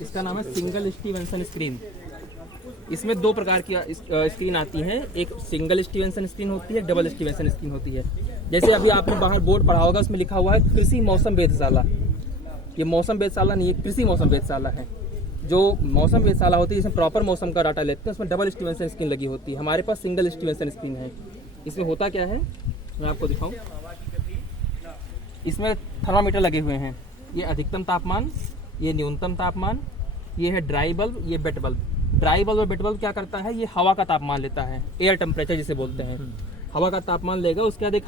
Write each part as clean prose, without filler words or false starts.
इसका नाम है सिंगल स्टीवेंसन स्क्रीन। इसमें दो प्रकार की स्क्रीन आती हैं, एक सिंगल स्टीवेंसन स्क्रीन होती है, एक डबल स्टीवेंसन स्क्रीन होती है। जैसे अभी आपने बाहर बोर्ड पढ़ा होगा, उसमें लिखा हुआ है कृषि मौसम वेधशाला। ये मौसम वेधशाला नहीं है, कृषि मौसम वेधशाला है। जो मौसम वेधशाला होती है जिसमें प्रॉपर मौसम का डाटा लेते हैं, उसमें डबल स्टीवेंसन स्क्रीन लगी होती है। हमारे पास सिंगल स्टीवेंसन स्क्रीन है। इसमें होता क्या है मैं आपको दिखाऊं। इसमें थर्मामीटर लगे हुए हैं, ये अधिकतम तापमान, ये न्यूनतम तापमान, ये है ड्राई बल्ब, ये वेट बल्ब। ड्राई बल्ब और वेट बल्ब क्या करता है, ये हवा का तापमान लेता है, एयर टेम्परेचर जिसे बोलते हैं। हवा का तापमान लेगा, उसके बाद एक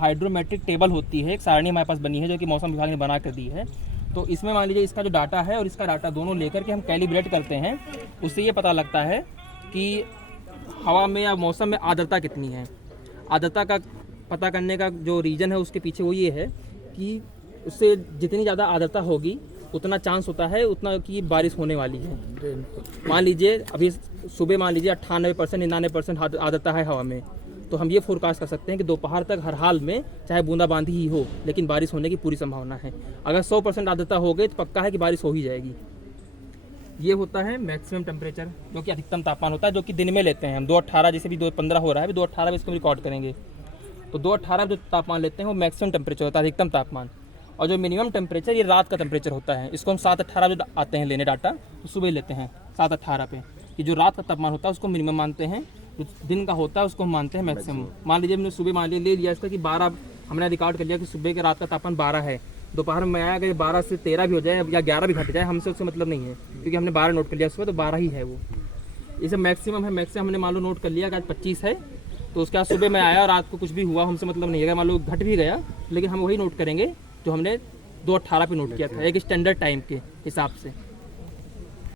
हाइड्रोमेट्रिक टेबल होती है, एक सारणी हमारे पास बनी है जो कि मौसम विभाग ने बना कर दी है। तो इसमें मान लीजिए इसका जो डाटा है और इसका डाटा दोनों लेकर के हम कैलिब्रेट करते हैं। उससे ये पता लगता है कि हवा में या मौसम में आर्द्रता कितनी है। आर्द्रता का पता करने का जो रीज़न है उसके पीछे वो ये है कि उससे जितनी ज़्यादा आर्द्रता होगी उतना चांस होता है उतना कि बारिश होने वाली है। मान लीजिए अभी सुबह मान लीजिए 98% 99% आर्द्रता है हवा में, तो हम ये फोरकास्ट कर सकते हैं कि दोपहर तक हर हाल में चाहे बूंदाबांदी ही हो लेकिन बारिश होने की पूरी संभावना है। अगर 100% आर्द्रता हो गई तो पक्का है कि बारिश हो ही जाएगी। ये होता है मैक्सिमम टेम्परेचर, जो कि अधिकतम तापमान होता है, जो कि दिन में लेते हैं हम। 2:18 जैसे भी 2:15 हो रहा है, 2:18 में इसको रिकॉर्ड करेंगे। तो 2:18 जो तापमान लेते हैं वो मैक्सिमम टेम्परेचर होता है, अधिकतम तापमान। और जो मिनिमम टेम्परेचर ये रात का टेम्परेचर होता है, इसको हम 7:18 जो आते हैं लेने डाटा, तो सुबह लेते हैं 7:18 पे। कि जो रात का तापमान होता है उसको मिनिमम मानते हैं, जो दिन का होता है उसको हम मानते हैं मैक्सिमम। मान लीजिए हमने सुबह मान ले लिया इसका कि 12, हमने रिकॉर्ड कर लिया कि सुबह के रात का तापमान 12 है। दोपहर में आया अगर 12 से 13 भी हो जाए या 11 भी घट जाए, हमसे उससे मतलब नहीं है, क्योंकि हमने 12 नोट कर लिया सुबह, तो 12 ही है वो। इसे मैक्सिमम है, मैक्सिमम हमने मान लो नोट कर लिया कि आज 25 है, तो उसके बाद सुबह में आया और रात को कुछ भी हुआ हमसे मतलब नहीं है। अगर मान लो घट भी गया लेकिन हम वही नोट करेंगे जो हमने 2:18 पे नोट किया था, एक स्टैंडर्ड टाइम के हिसाब से।